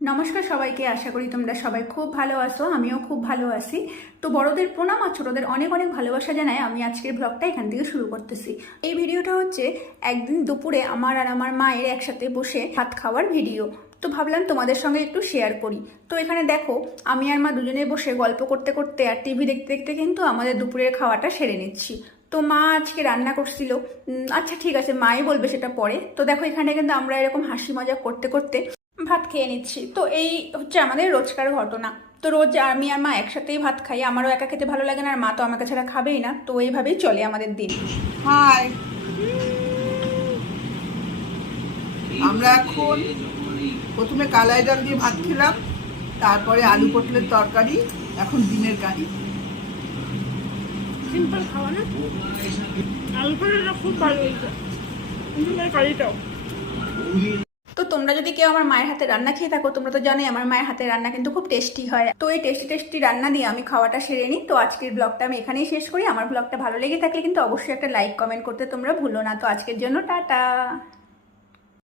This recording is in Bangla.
নমস্কার সবাইকে, আশা করি তোমরা সবাই খুব ভালো আছো। আমিও খুব ভালো আছি। তো বড়দের প্রণাম আর ছোটদের অনেক অনেক ভালোবাসা জানাই আমি আজকের ব্লগটা এখান থেকে শুরু করতেছি। এই ভিডিওটা হচ্ছে একদিন দুপুরে আমার আর আমার মায়ের একসাথে বসে ভাত খাওয়ার ভিডিও। তো ভাবলাম তোমাদের সঙ্গে একটু শেয়ার করি। তো এখানে দেখো, আমি আর মা দুজনে বসে গল্প করতে করতে আর টিভি দেখতে দেখতে কিন্তু আমাদের দুপুরের খাওয়াটা সেরে নিচ্ছি। তো মা আজকে রান্না করছিল। আচ্ছা ঠিক আছে, মাই বলবে সেটা পরে। তো দেখো, এখানে কিন্তু আমরা এরকম হাসি মজা করতে করতে ভাত খেয়ে নিচ্ছি। তো এই হচ্ছে আমাদের রোজকার ঘটনা। তো রোজ আমি আর মা একসাথেই ভাত খাই। আমারও একা খেতে ভালো লাগে না, আর মা তো আমাকে ছাড়া খাবেই না। তো এইভাবেই চলে আমাদের দিন। হাই, আমরা এখন প্রথমে কালাই ডাল দিয়ে ভাত খেলাম, তারপরে আলু পটলের তরকারি, এখন ডিমের কারি। সিম্পল খাওয়া না, আলু পরোটা খুব ভালো হয়েছে, ডিমের কারিটাও। তো তোমরা যদি কেউ আমার মায়ের হাতে রান্না খেয়ে থাকো, তোমরা তো জানোই আমার মায়ের হাতে রান্না কিন্তু খুব টেস্টি হয়। তো এই টেস্টি টেস্টি রান্না দিয়ে আমি খাওয়াটা সেরে নিই। তো আজকের ব্লগটা আমি এখানেই শেষ করি। আমার ব্লগটা ভালো লেগে থাকলে কিন্তু অবশ্যই একটা লাইক কমেন্ট করতে তোমরা ভুলো না। তো আজকের জন্য টাটা।